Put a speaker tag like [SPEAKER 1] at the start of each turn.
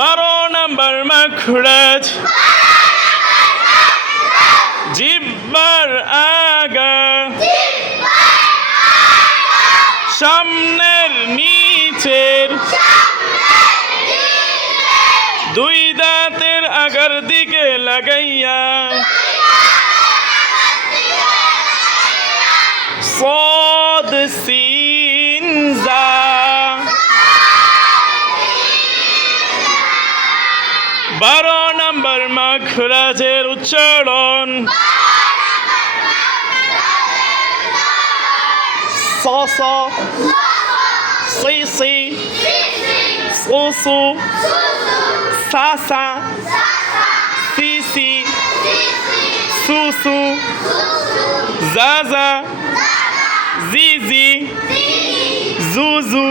[SPEAKER 1] বারো নাম্বার মাখরাজ। জিব্বার আগা। সামনের নিচের। দুই দাঁতের আগার দিকে লাগাইয়া। সদ সি বারো নম্বর মাখরাজের উচ্চারণ স স সি সি সু সু সা সা সি সি সু সু জা জা জি জি জু জু